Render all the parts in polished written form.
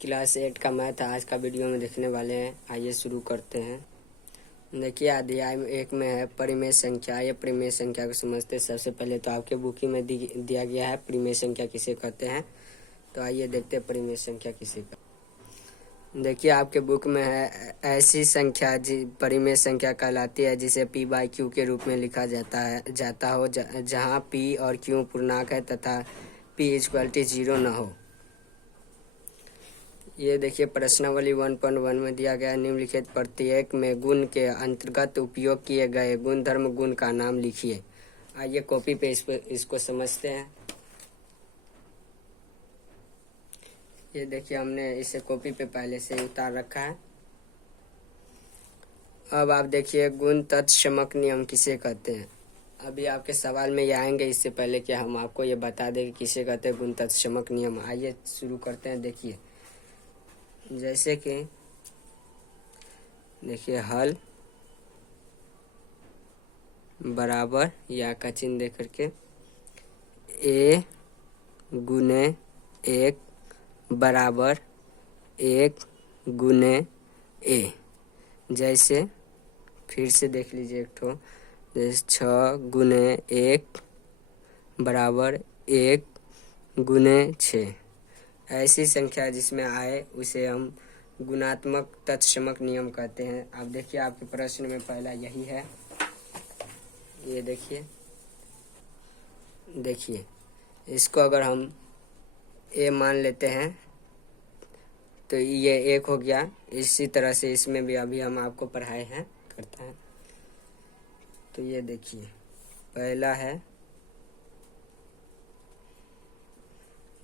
Class 8 का math आज का वीडियो में देखने वाले हैं। आइए शुरू करते हैं। देखिए अध्याय 1 में है परिमेय संख्या। ये परिमेय संख्या को समझते हैं। सबसे पहले तो आपके बुक ही में दिया गया है परिमेय संख्या किसे कहते हैं। तो आइए देखते हैं परिमेय संख्या किसे कहते हैं। देखिए आपके बुक में है ऐसी संख्या परिमेय संख्या कहलाती है जिसे p/q के रूप में लिखा जाता हो जहाँ p और q पूर्णांक है तथा p = 0 न हो। ये देखिए प्रश्नावली 1.1 में दिया गया निम्नलिखित प्रत्येक में गुण के अंतर्गत उपयोग किए गए गुणधर्म गुण का नाम लिखिए। आइए कॉपी पे इसको समझते हैं। ये देखिए हमने इसे कॉपी पे पहले से उतार रखा है। अब आप देखिए गुण तत्समक नियम किसे कहते हैं। अभी आपके सवाल में ये आएंगे, इससे पहले कि हम आपको ये बता दें कि किसे कहते हैं गुण तत्समक नियम। आइए शुरू करते हैं। देखिए जैसे कि देखिए हल बराबर या का चिन्ह दे करके a गुने 1 बराबर 1 गुने a। जैसे फिर से देख लीजिए एक ठो, जैसे 6 गुने 1 बराबर 1 गुने 6। ऐसी संख्या जिसमें आए उसे हम गुणात्मक तत्समक नियम कहते हैं। आप देखिए आपके प्रश्न में पहला यही है। ये देखिए इसको अगर हम a मान लेते हैं तो ये 1 हो गया। इसी तरह से इसमें भी अभी हम आपको पढ़ाए हैं करते हैं। तो ये देखिए पहला है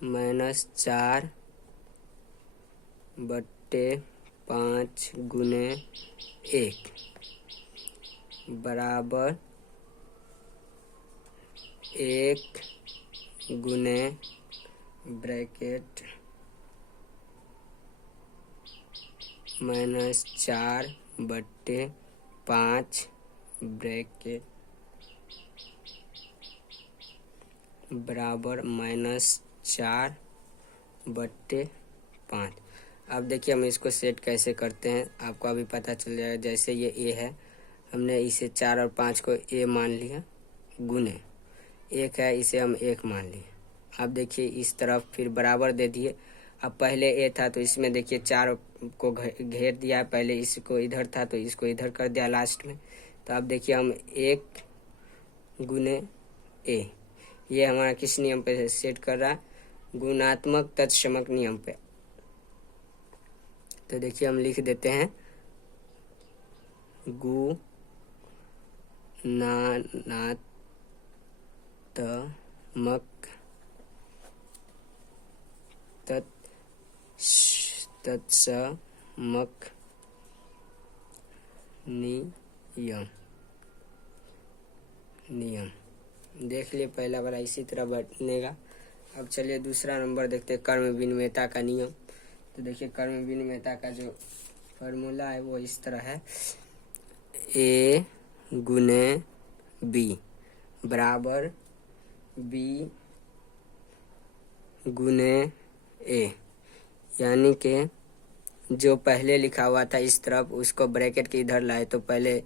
-4/5 गुने 1 बराबर 1 गुने ब्रैकेट -4/5 ब्रैकेट बराबर -4/5। अब देखिए हम इसको सेट कैसे करते हैं, आपको अभी पता चल जाएगा। जैसे ये a है, हमने इसे 4 और 5 को a मान लिया, गुने 1 है इसे हम 1 मान लिए। अब देखिए इस तरफ फिर बराबर दे दिए। अब पहले a था तो इसमें देखिए 4 को घेर दिया, पहले इसको इधर था तो इसको इधर कर दिया लास्ट में। तो अब देखिए हम 1 गुने a, ये हमारा किस नियम पे सेट कर रहा है, गुणात्मक तत्समक नियम पे। तो देखिए हम लिख देते हैं गुणात्मक तत्समक नियम देख लिए पहला वाला इसी तरह बनेगा। अब चलिए दूसरा नंबर देखते हैं, कर्म विनिमयता का नियम। तो देखिए कर्म विनिमयता का जो फॉर्मूला है वो इस तरह है, a गुने b बराबर b गुने a। यानी कि जो पहले लिखा हुआ था इस तरफ उसको ब्रैकेट के इधर लाए, तो पहले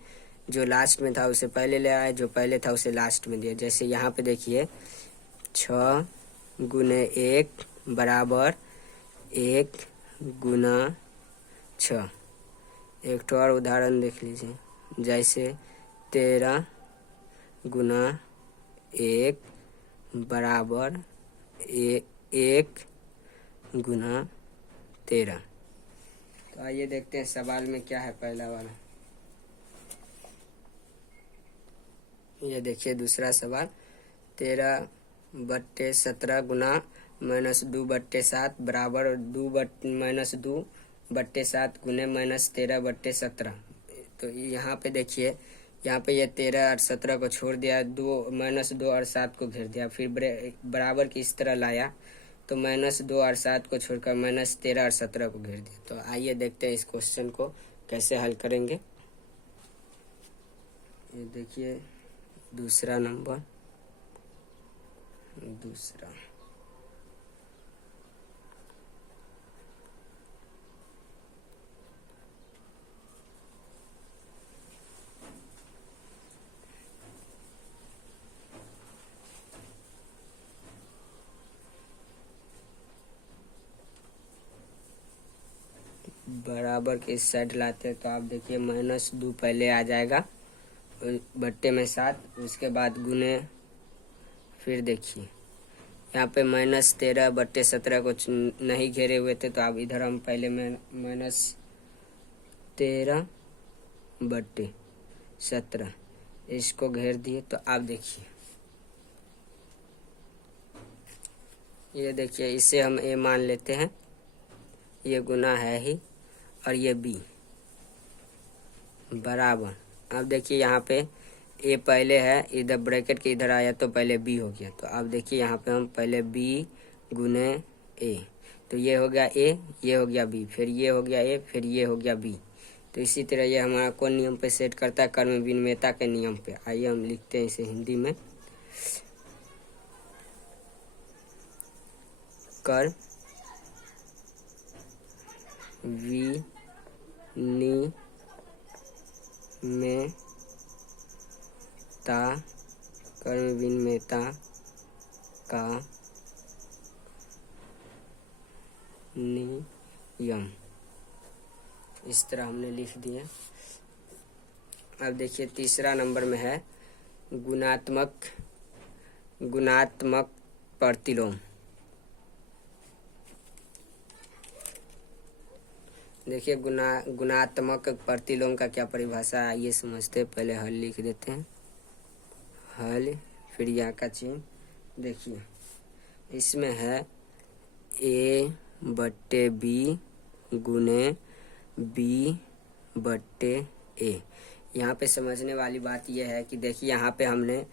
जो लास्ट में था उसे पहले ले आए, जो पहले था उसे लास्ट में दिया। जैसे यहाँ पे देखिए 6 गुने 1 बराबर 1 गुना 6। एक तो और उदाहरण देख लीजिए, जैसे 13 गुना 1 बराबर 1 गुना 13। तो आइए देखते हैं सवाल में क्या है पहला वाला। ये देखिए दूसरा सवाल, 13/17 गुना -2/7 बराबर 2/-2/7 गुने -13/17। तो यहाँ पे देखिए, यहाँ पे ये 13 और 17 को छोड़ दिया, 2 और 7 को घेर दिया, फिर बराबर की इस तरह लाया तो -2 और 7 को छोड़कर -13 और 17 को घेर दिया। तो आइए देखते हैं इस क्वेश्चन को कैसे हल करेंगे। ये देखिए दूसरा नंबर, बराबर के इस साइड लाते हैं तो आप देखिए -2 पहले आ जाएगा बट्टे में 7, उसके बाद गुने, फिर देखिए यहाँ पे -13/17 कुछ नहीं घेरे हुए थे तो अब इधर हम पहले में -13/17 इसको घेर दिए। तो आप देखिए, ये देखिए इसे हम a मान लेते हैं, ये गुना है ही, और ये b बराबर। अब देखिए यहाँ पे a पहले है, इधर ब्रैकेट के इधर आया तो पहले b हो गया। तो अब देखिए यहाँ पे हम पहले b गुने a, तो ये हो गया a, ये हो गया b, फिर ये हो गया a, फिर ये हो गया b। तो इसी तरह ये हमारा कौन नियम पे सेट करता है? कर्म विनिमयता के नियम पे। आइए हम लिखते हैं इसे हिंदी में। कर्म विनिमयता, कर्म विनिमयता का नियम, इस तरह हमने लिख दिया। अब देखिए तीसरा नंबर में है गुणात्मक प्रतिलोम। देखिए गुणात्मक प्रतिलोम का क्या परिभाषा है, आइए समझते हैं। पहले हल लिख देते हैं, हल, फिर यहाँ का चिन्ह। देखिए इसमें है a/b गुने b/a। यहाँ पे समझने वाली बात यह है कि देखिए यहाँ पे हमने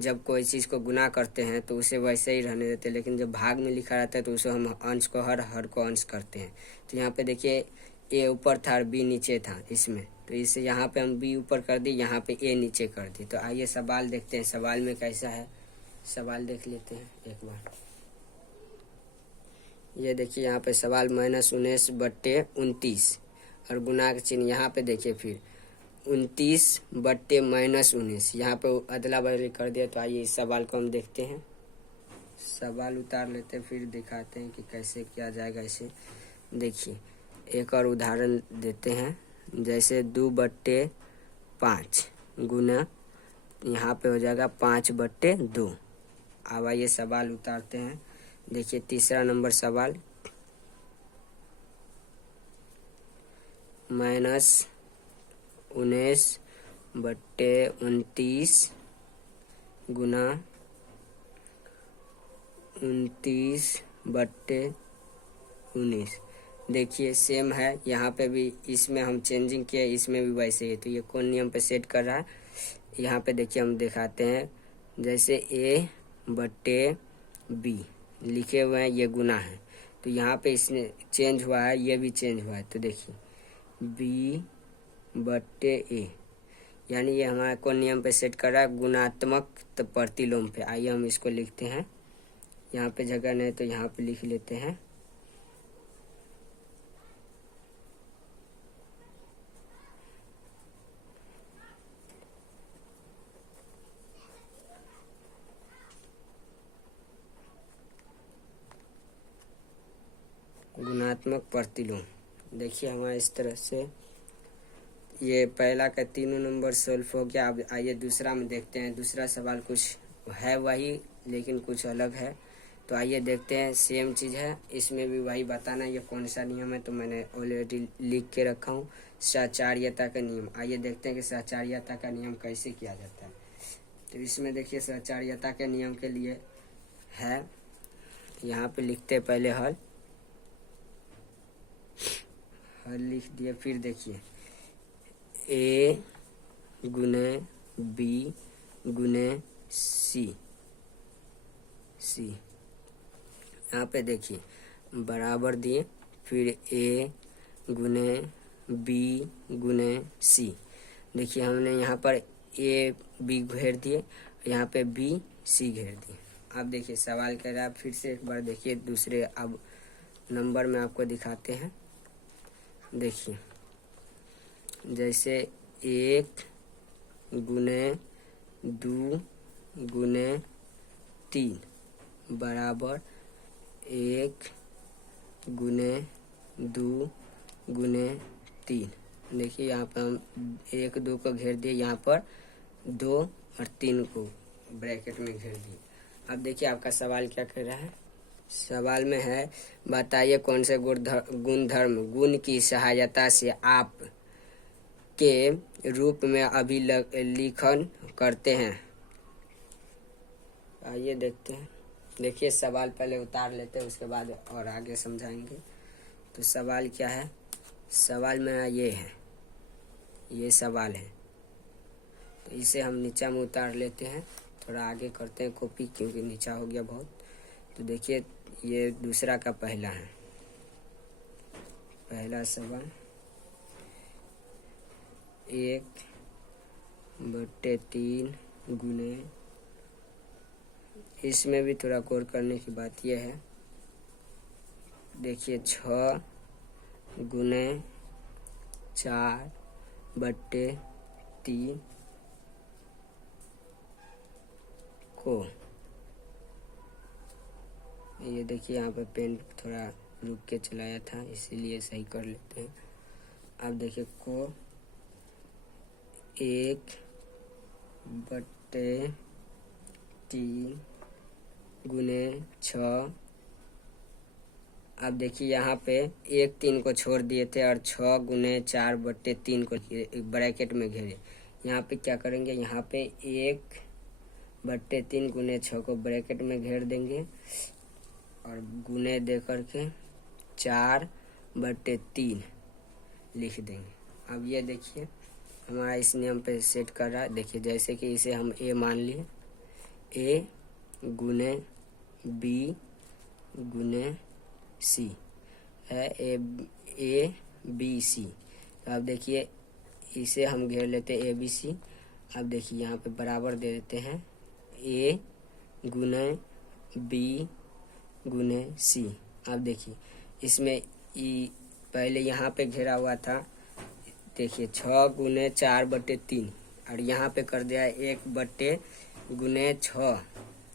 जब कोई चीज़ को गुना करते हैं तो उसे वैसे ही रहने देते हैं, लेकिन जब भाग में लिखा रहता है तो उसे हम अंश को हर को अंश करते हैं। तो यहाँ पे देखिए a ऊपर था और b नीचे था इसमें, तो इसे यहाँ पे हम b ऊपर कर दी, यहाँ पे a नीचे कर दी। तो आइए सवाल देखते हैं, सवाल में कैसा है, सवाल देख लेते हैं एक बार। ये देखिए यहाँ पे सवाल -19/29 और गुना का चिन्ह यहाँ पे देखिए, फिर 29/-19 यहाँ पे अदला बदली कर दिया। तो आइए इस सवाल को हम देखते हैं, सवाल उतार लेते हैं, फिर दिखाते हैं कि कैसे किया जाएगा इसे। देखिए एक और उदाहरण देते हैं, जैसे 2/5 गुना, यहाँ पे हो जाएगा 5/2। अब आइए सवाल उतारते हैं। देखिए तीसरा नंबर सवाल, -19/29 गुना 29/19। देखिए सेम है, यहाँ पे भी इसमें हम चेंजिंग किए, इसमें भी वैसे ही। तो ये कौन नियम पे सेट कर रहा है? यहाँ पे देखिए हम दिखाते हैं, जैसे a/b लिखे हुए हैं, ये गुना है, तो यहाँ पे इसने चेंज हुआ है, ये भी चेंज हुआ है। तो देखिए b/a, यानी ये हमारा कौन नियम पे सेट कर रहा है? गुणात्मक प्रतिलोम पे। आइए हम इसको लिखते हैं, यहाँ पे जगह नहीं तो यहाँ पे लिख लेते हैं। गुणात्मक प्रतिलोम। देखिए हमारा इस तरह से ये पहला का तीनों नंबर सॉल्व हो गया। अब आइए दूसरा में देखते हैं। दूसरा सवाल कुछ है वही, लेकिन कुछ अलग है। तो आइए देखते हैं, सेम चीज़ है, इसमें भी वही बताना ये कौन सा नियम है। तो मैंने ऑलरेडी लिख के रखा हूँ, सहचार्यता का नियम। आइए देखते हैं कि सहचार्यता का नियम कैसे किया जाता है। तो इसमें देखिए सहचार्यता के नियम के लिए है, यहाँ पे लिखते पहले हल लिख दिए, फिर देखिए a गुने b गुने c, यहाँ पे देखिए बराबर दिए, फिर a गुने b गुने c। देखिए हमने यहाँ पर a b घेर दिए, यहाँ पे b c घेर दिए। अब देखिए सवाल कह रहा है, फिर से एक बार देखिए दूसरे अब नंबर में आपको दिखाते हैं। देखिए जैसे 1 गुने 2 गुने 3 बराबर 1 गुने 2 गुने 3। देखिए यहाँ पर हम 1 2 को घेर दिए, यहाँ पर 2 और 3 को ब्रैकेट में घेर दिए। अब देखिए आपका सवाल क्या कर रहा है। सवाल में है बताइए कौन से गुणधर्म गुण की सहायता से आप के रूप में अभिलिखन करते हैं। आइए देखते हैं। देखिए सवाल पहले उतार लेते हैं, उसके बाद और आगे समझाएंगे। तो सवाल क्या है, सवाल में ये है, ये सवाल है। तो इसे हम नीचा में उतार लेते हैं, थोड़ा आगे करते हैं कॉपी क्योंकि नीचा हो गया बहुत। तो देखिए ये दूसरा का पहला है। पहला सवाल 1/3 गुने, इसमें भी थोड़ा गौर करने की बात यह है। देखिए 6 गुने 4/3 को, ये देखिए यहाँ पे पेन थोड़ा रुक के चलाया था इसीलिए सही कर लेते हैं। अब देखिए को 1/3 गुने 6। अब देखिए यहाँ पे 1 3 को छोड़ दिए थे और 6 गुने 4/3 को ब्रैकेट में घेरे। यहाँ पे क्या करेंगे, यहाँ पे 1/3 गुने 6 को ब्रैकेट में घेर देंगे और गुने दे करके 4/3 लिख देंगे। अब ये देखिए हमारा इस नियम पे सेट कर रहा है। देखिए जैसे कि इसे हम ए मान लिए, ए गुने बी गुने सी है, ए बी सी। तो अब देखिए इसे हम घेर लेते हैं ए बी सी। अब देखिए यहाँ पे बराबर दे देते हैं ए गुने बी गुने सी। अब देखिए इसमें ई पहले यहाँ पे घेरा हुआ था, देखिए 6 गुने 4/3 और यहाँ पे कर दिया 1/6।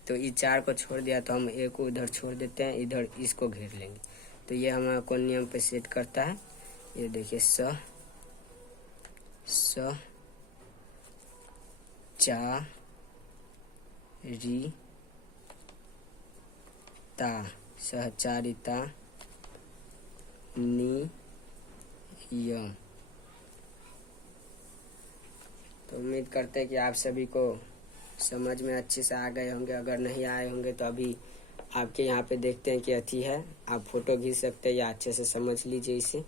तो ये 4 को छोड़ दिया तो हम ए को उधर छोड़ देते हैं, इधर इसको घेर लेंगे। तो ये हमारा कौन नियम पे सेट करता है, ये देखिए स चा री ता, सहचारिता नियम। तो उम्मीद करते हैं कि आप सभी को समझ में अच्छे से आ गए होंगे। अगर नहीं आए होंगे तो अभी आपके यहाँ पे देखते हैं कि अथी है, आप फोटो खींच सकते हैं या अच्छे से समझ लीजिए इसे।